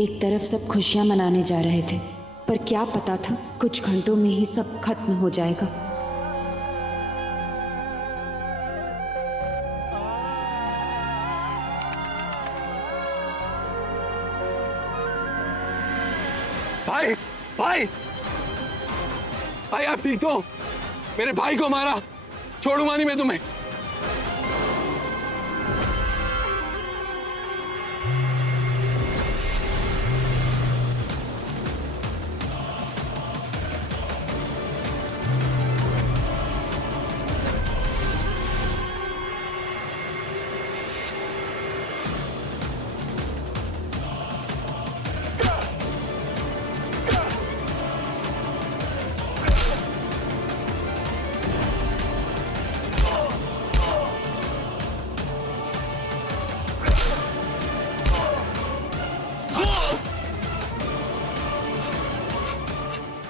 एक तरफ सब खुशियां मनाने जा रहे थे, पर क्या पता था कुछ घंटों में ही सब खत्म हो जाएगा। भाई भाई भाई, आप ठीक हो? मेरे भाई को मारा, छोड़ूंगा नहीं मैं तुम्हें।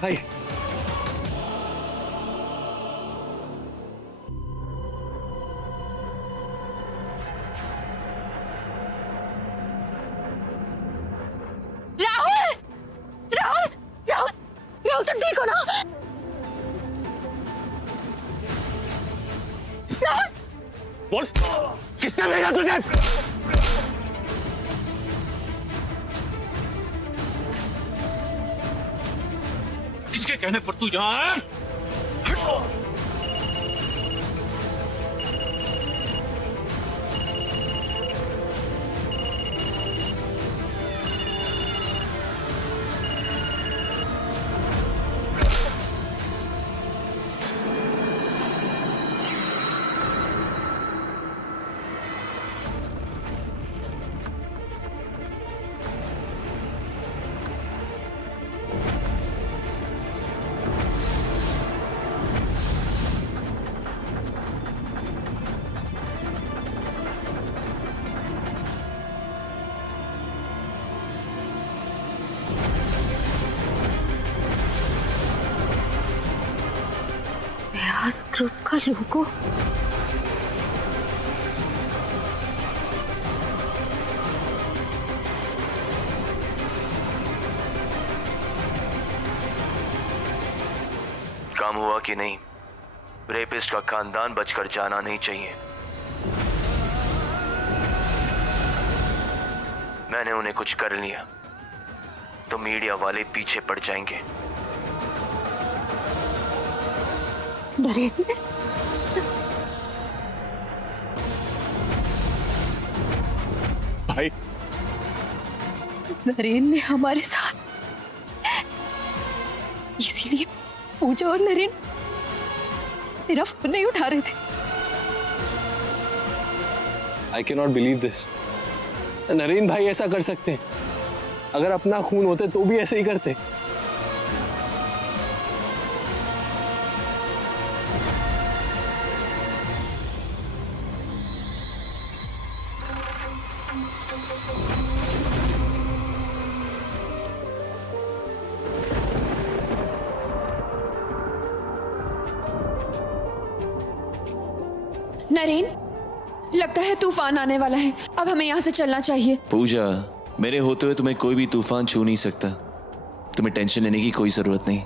भाई राहुल राहुल राहुल राहुल, तुम ठीक हो ना? राहुल, बोल, किसने भेजा तुझे? किसके कहने पर तू यहाँ है? व्यास ग्रुप का लोगो। काम हुआ कि नहीं? रेपिस्ट का खानदान बचकर जाना नहीं चाहिए। मैंने उन्हें कुछ कर लिया तो मीडिया वाले पीछे पड़ जाएंगे। नरेन, भाई नरेन ने हमारे साथ, इसीलिए पूजा और नरेन मेरा फोन नहीं उठा रहे थे। I cannot believe this. Naren भाई ऐसा कर सकते हैं? अगर अपना खून होते तो भी ऐसे ही करते। नरेन, लगता है तूफान आने वाला है, अब हमें यहाँ से चलना चाहिए। पूजा, मेरे होते हुए तुम्हें कोई भी तूफान छू नहीं सकता। तुम्हें टेंशन लेने की कोई जरूरत नहीं।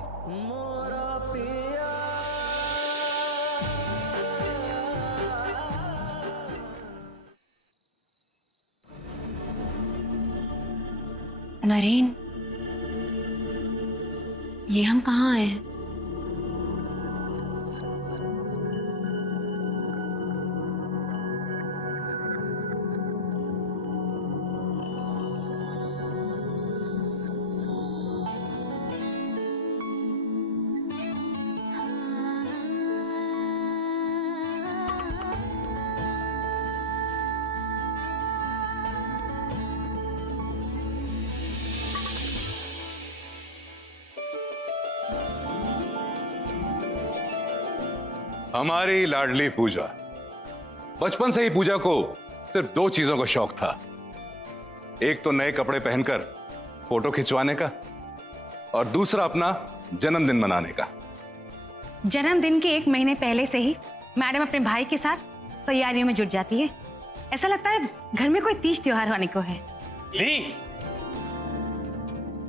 नरेन, ये हम कहाँ आए हैं? हमारी लाडली पूजा, बचपन से ही पूजा को सिर्फ दो चीजों का शौक था। एक तो नए कपड़े पहनकर फोटो खिंचवाने का, और दूसरा अपना जन्मदिन मनाने का। जन्मदिन के 1 महीने पहले से ही मैडम अपने भाई के साथ तैयारियों में जुट जाती है। ऐसा लगता है घर में कोई तीज त्योहार होने को है। ली,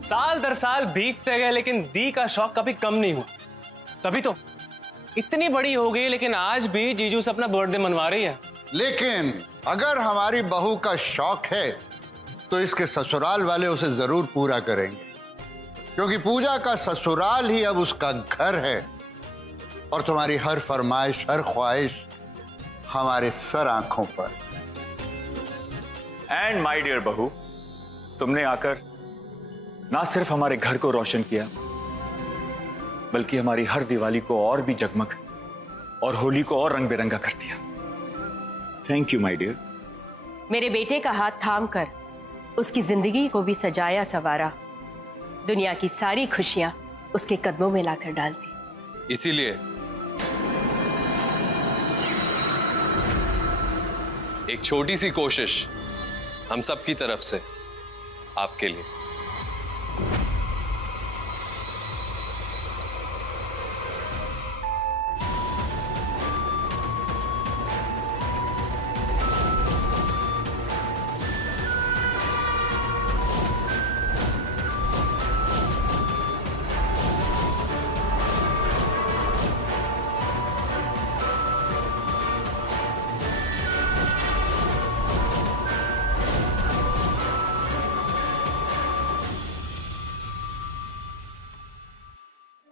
साल दर साल बीतते गए लेकिन दी का शौक कभी कम नहीं हुआ। तभी तो इतनी बड़ी हो गई लेकिन आज भी जीजू से अपना बर्थडे मनवा रही है। लेकिन अगर हमारी बहू का शौक है तो इसके ससुराल वाले उसे जरूर पूरा करेंगे, क्योंकि पूजा का ससुराल ही अब उसका घर है और तुम्हारी हर फरमाइश, हर ख्वाहिश हमारे सर आंखों पर। एंड माय डियर बहू, तुमने आकर ना सिर्फ हमारे घर को रोशन किया बल्कि हमारी हर दिवाली को और भी जगमग और होली को और रंग बिरंगा कर दिया। Thank you my dear. मेरे बेटे का हाथ थाम कर उसकी जिंदगी को भी सजाया संवारा, दुनिया की सारी खुशियां उसके कदमों में लाकर डाल दी। इसीलिए एक छोटी सी कोशिश हम सब की तरफ से आपके लिए।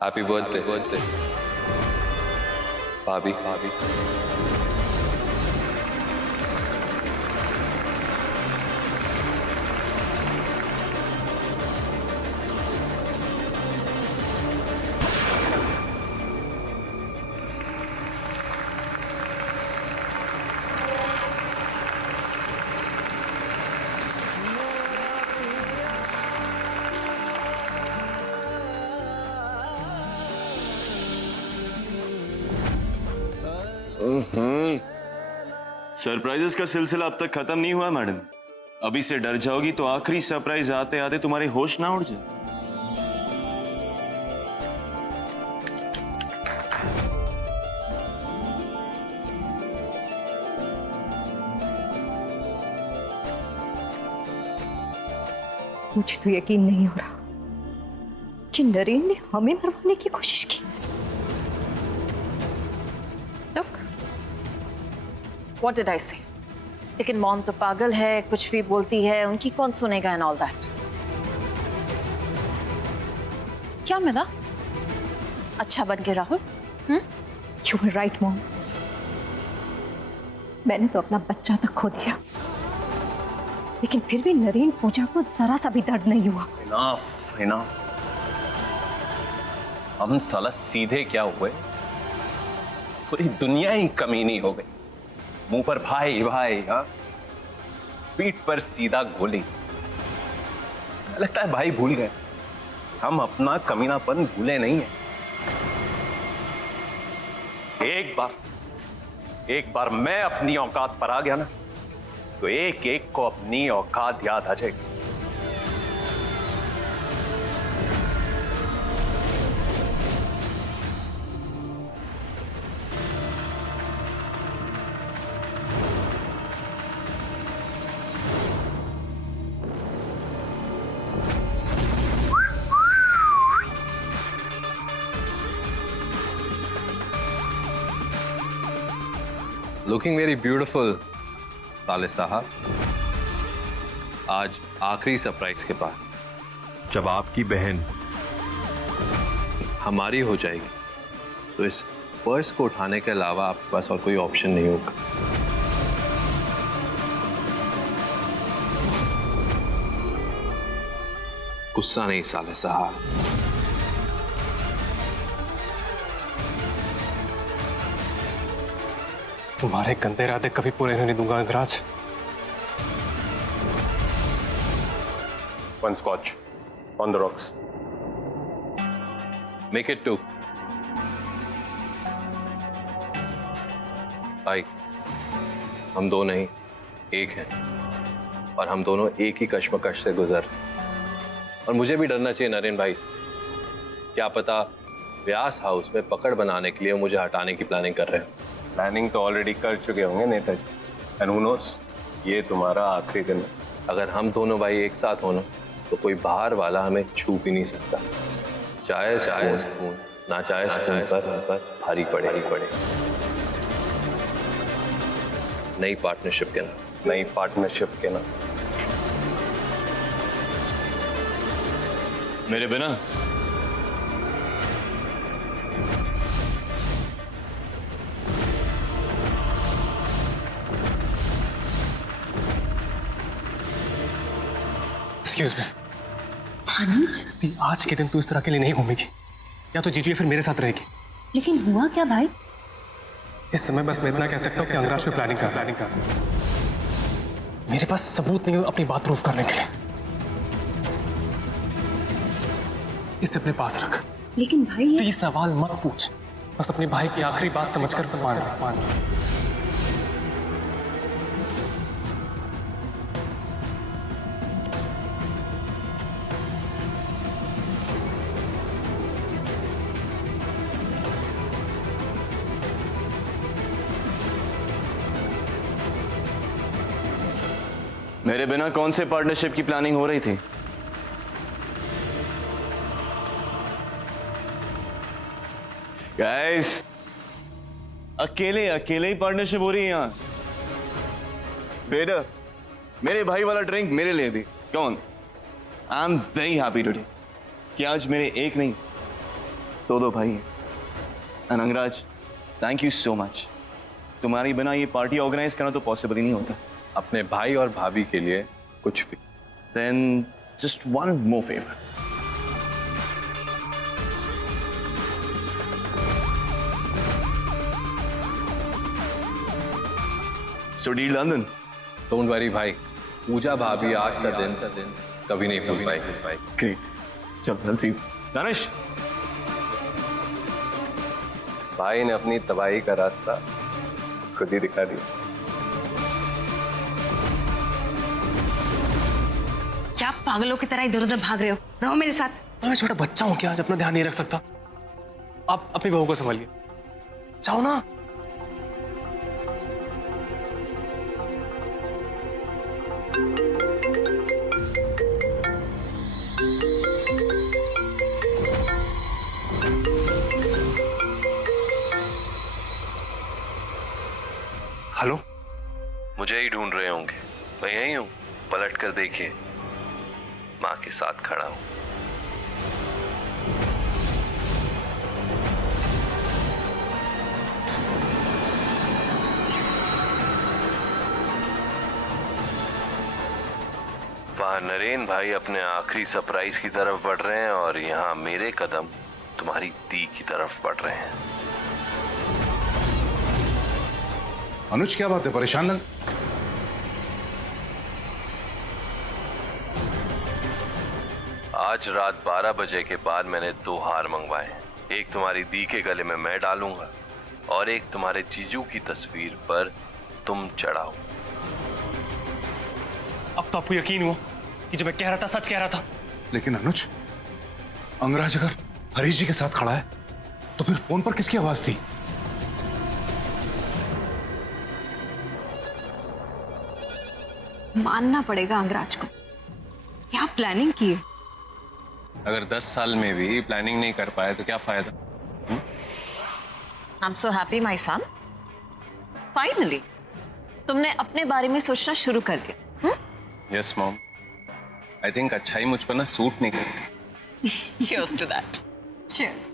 हैप्पी बर्थडे भाभी। सरप्राइजेस का सिलसिला अब तक खत्म नहीं हुआ मैडम। अभी से डर जाओगी तो आखिरी सरप्राइज आते आते तुम्हारे होश ना उड़ जाए। मुझे तो यकीन नहीं हो रहा कि नरेन ने हमें मरवाने की कोशिश की। Look, what did I say? लेकिन मॉम तो पागल है, कुछ भी बोलती है, उनकी कौन सुनेगा एंड ऑल दैट। क्या मिला? अच्छा बन के Rahul? You were right, mom. मैंने तो अपना बच्चा तक खो दिया, लेकिन फिर भी नरेन पूजा को जरा सा भी दर्द नहीं हुआ। enough। हम साला सीधे क्या हुए, पूरी दुनिया ही कमीनी हो गई। मुंह पर भाई भाई, हाँ, पीठ पर सीधा गोली। लगता है भाई भूल गए, हम अपना कमीनापन भूले नहीं है। एक बार मैं अपनी औकात पर आ गया ना, तो एक एक को अपनी औकात याद आ जाएगी। लुकिंग वेरी ब्यूटिफुल साले साहब। आज आखिरी सरप्राइज के बाद जब आपकी बहन हमारी हो जाएगी तो इस पर्स को उठाने के अलावा आपके पास और कोई ऑप्शन नहीं होगा। गुस्सा नहीं साले साहब। तुम्हारे गंदे इरादे कभी पूरे नहीं दूंगा Angraj. One scotch on the rocks. Make it 2. भाई, हम दो नहीं एक हैं और हम दोनों एक ही कश्मकश से गुजर। और मुझे भी डरना चाहिए नरेन भाई से। क्या पता व्यास हाउस में पकड़ बनाने के लिए मुझे हटाने की प्लानिंग कर रहे हैं। प्लानिंग तो ऑलरेडी कर चुके होंगे नेताजी। एंड हू नोस, ये तुम्हारा आखिरी दिन है। अगर हम दोनों भाई एक साथ हो ना तो कोई बाहर वाला हमें छू भी नहीं सकता। चाहे सुकून ना चाहे सुकून पर भारी पड़े नई पार्टनरशिप के नाम मेरे बिना एक्सक्यूज मी अनुज, आज के दिन तू इस तरह के लिए नहीं घूमेगी, या तो जीजू या फिर मेरे साथ रहेगी। लेकिन हुआ क्या भाई? इस समय बस मैं इतना कह सकता हूँ कि अंगराज को प्लानिंग कर। मेरे पास सबूत नहीं है अपनी बात प्रूफ करने के लिए। इसे अपने पास रख। लेकिन भाई ये... सवाल मत पूछ, बस अपने भाई की आखिरी बात समझकर मान। मेरे बिना कौन से पार्टनरशिप की प्लानिंग हो रही थी? गाइस, अकेले ही पार्टनरशिप हो रही है यहाँ। बेटा, मेरे भाई वाला ड्रिंक मेरे लिए भी। कौन? I am very happy today कि आज मेरे एक नहीं दो भाई हैं। And Angraj, thank you so much. तुम्हारी बिना ये पार्टी ऑर्गेनाइज करना तो पॉसिबल ही नहीं होता। अपने भाई और भाभी के लिए कुछ भी। Then just one more favor. So deal London. Don't worry भाई, पूजा भाभी आज का दिन कभी नहीं भूल पाएगी। Great. चल सी दानिश। भाई ने अपनी तबाही का रास्ता खुद ही दिखा दिया। क्या पागलों की तरह इधर उधर भाग रहे हो? रहो मेरे साथ। मैं छोटा बच्चा हूं क्या, आज अपना ध्यान नहीं रख सकता? आप अपनी बहू को संभालिए, जाओ ना। हेलो, मुझे ही ढूंढ रहे होंगे। मैं यही हूं, पलट कर देखिए, मां के साथ खड़ा हूं। वहां नरेन भाई अपने आखिरी सरप्राइज की तरफ बढ़ रहे हैं और यहां मेरे कदम तुम्हारी दी की तरफ बढ़ रहे हैं। अनुज, क्या बात है, परेशान लग? आज रात 12 बजे के बाद मैंने 2 हार मंगवाए। एक तुम्हारी दी के गले में मैं डालूंगा और एक तुम्हारे जीजू की तस्वीर पर तुम चढ़ाओ। अब तो आपको यकीन हुआ कि जो मैं कह रहा था सच कह रहा था। लेकिन अनुज, अंगराज अगर हरीश जी के साथ खड़ा है तो फिर फोन पर किसकी आवाज थी? मानना पड़ेगा अंगराज को, क्या प्लानिंग की है। अगर 10 साल में भी प्लानिंग नहीं कर पाए तो क्या फायदा? I am so happy my son, finally तुमने अपने बारे में सोचना शुरू कर दिया। यस मॉम, आई थिंक अच्छाई मुझ पर ना सूट नहीं करती। Cheers to that. Cheers.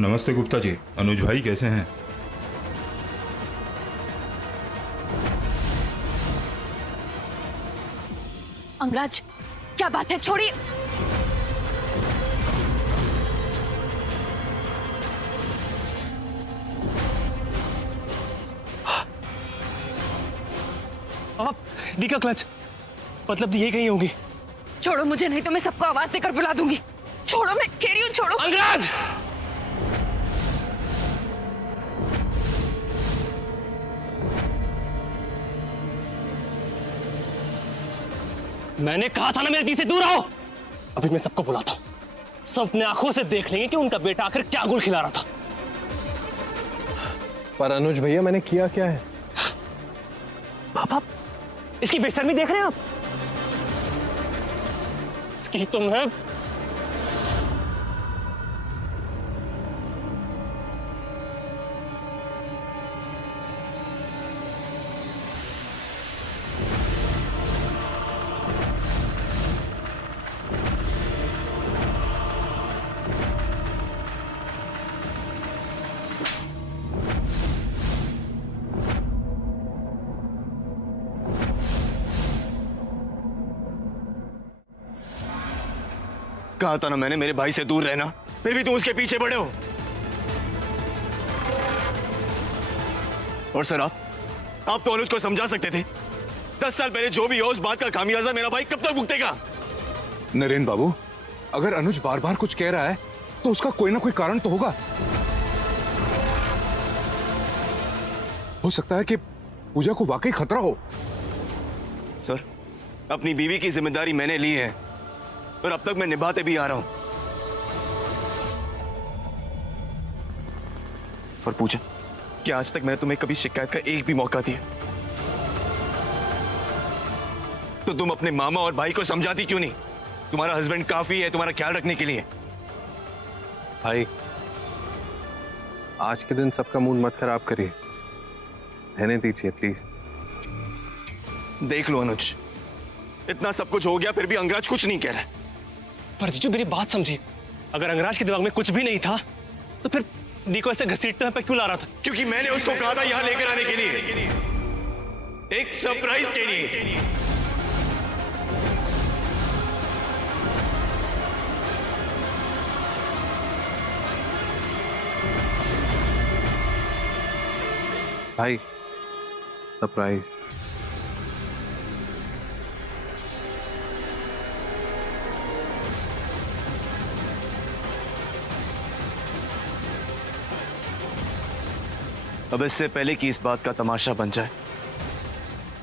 नमस्ते गुप्ता जी, अनुज भाई कैसे हैं? अंगराज, क्या बात है? छोड़िए। आप दी का क्लच, मतलब ये कहीं होगी। छोड़ो मुझे, नहीं तो मैं सबको आवाज देकर बुला दूंगी। छोड़ो, मैं कह रही हूँ छोड़ो। अंगराज! मैंने कहा था ना मेरे दी से दूर आओ। अभी मैं सबको बुलाता हूं, सब अपने आंखों से देख लेंगे कि उनका बेटा आखिर क्या गुल खिला रहा था। पर अनुज भैया मैंने किया क्या है? पापा इसकी बेशर्मी देख रहे हैं आप? इसकी तो मैं कहा था ना मैंने मेरे भाई से दूर रहना, फिर भी तुम उसके पीछे पड़े हो। और सर आप तो अनुज को समझा सकते थे। 10 साल पहले जो भी हो, उस बात का खामियाजा मेरा भाई कब तक भुगतेगा? नरेन बाबू, अगर अनुज बार बार कुछ कह रहा है तो उसका कोई ना कोई कारण तो होगा। हो सकता है कि पूजा को वाकई खतरा हो। सर, अपनी बीवी की जिम्मेदारी मैंने ली है और अब तक मैं निभाते भी आ रहा हूं। और पूजा, क्या आज तक मैंने तुम्हें कभी शिकायत का एक भी मौका दिया? तो तुम अपने मामा और भाई को समझाती क्यों नहीं? तुम्हारा हस्बैंड काफी है तुम्हारा ख्याल रखने के लिए। भाई आज के दिन सबका मूड मत खराब करिए, रहने दीजिए प्लीज। देख लो अनुज, इतना सब कुछ हो गया फिर भी अंगराज कुछ नहीं कह रहा है। पर जीजू मेरी बात समझिए, अगर अंगराज के दिमाग में कुछ भी नहीं था तो फिर दी को ऐसे घसीटते पे क्यों ला रहा था? क्योंकि मैंने उसको कहा था यहां लेकर आने के लिए, एक सरप्राइज के लिए। भाई सरप्राइज। अब इससे पहले कि इस बात का तमाशा बन जाए,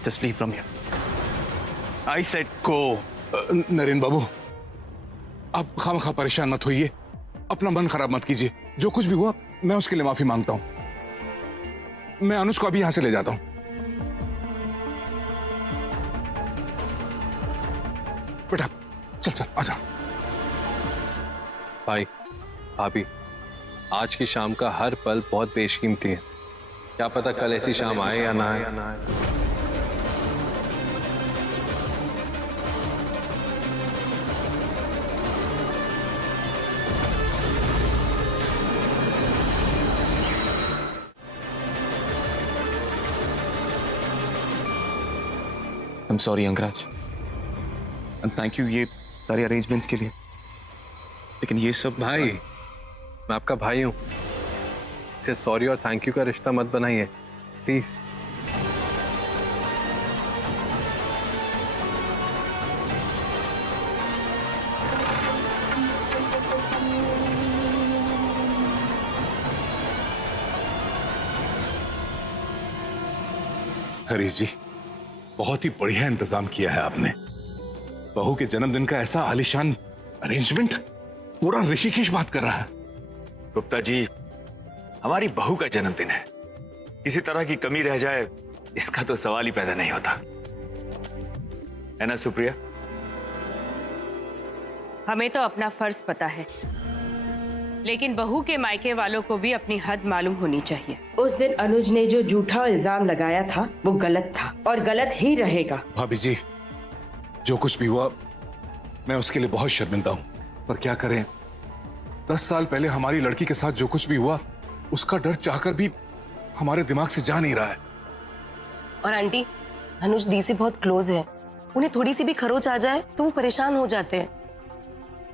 just leave from here. I said go. Naren babu, आप खामखा परेशान मत होइए, अपना मन खराब मत कीजिए। जो कुछ भी हुआ मैं उसके लिए माफी मांगता हूं। मैं अनुज को अभी यहां से ले जाता हूं। बेटा चल चल आजा। भाई भाभी, आज की शाम का हर पल बहुत बेशकीमती है। क्या पता कल ऐसी शाम आए या ना आए। I'm sorry Angraj, and thank you ये सारे अरेंजमेंट्स के लिए, लेकिन ये सब भाई मैं आपका भाई हूं, इसे सॉरी और थैंक यू का रिश्ता मत बनाइए प्लीज। हरीश जी, बहुत ही बढ़िया इंतजाम किया है आपने। बहू के जन्मदिन का ऐसा आलीशान अरेंजमेंट, पूरा ऋषिकेश बात कर रहा है। गुप्ता जी, हमारी बहू का जन्मदिन है, किसी तरह की कमी रह जाए इसका तो सवाल ही पैदा नहीं होता, है ना सुप्रिया? हमें तो अपना फर्ज पता है, लेकिन बहू के मायके वालों को भी अपनी हद मालूम होनी चाहिए। उस दिन अनुज ने जो झूठा इल्जाम लगाया था वो गलत था और गलत ही रहेगा। भाभी जी, जो कुछ भी हुआ मैं उसके लिए बहुत शर्मिंदा हूं, पर क्या करें, 10 साल पहले हमारी लड़की के साथ जो कुछ भी हुआ उसका डर चाहकर भी हमारे दिमाग से जा नहीं रहा है। और आंटी, अनुज दी से बहुत क्लोज है, उन्हें थोड़ी सी भी खरोच आ जाए तो वो परेशान हो जाते हैं,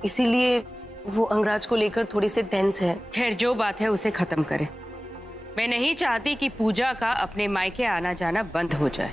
इसीलिए वो अंगराज को लेकर थोड़ी सी टेंस है। खैर जो बात है उसे खत्म करें। मैं नहीं चाहती कि पूजा का अपने मायके आना जाना बंद हो जाए।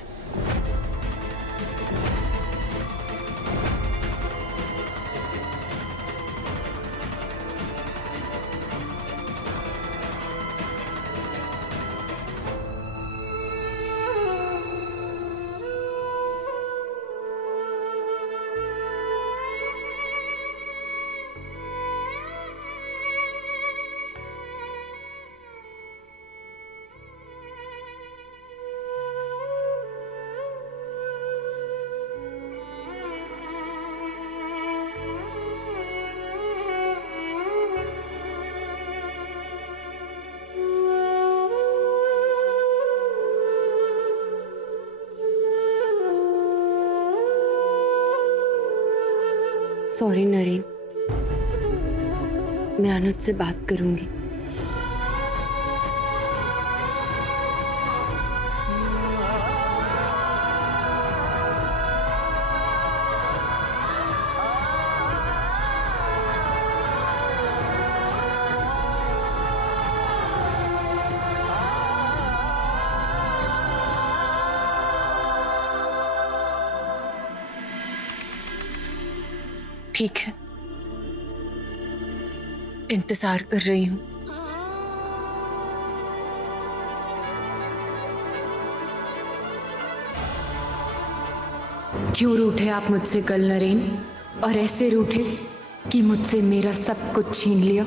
सॉरी नरेन, मैं अनुज से बात करूंगी। ठीक है, इंतजार कर रही हूं। क्यों रूठे आप मुझसे कल नरेन, और ऐसे रूठे कि मुझसे मेरा सब कुछ छीन लिया।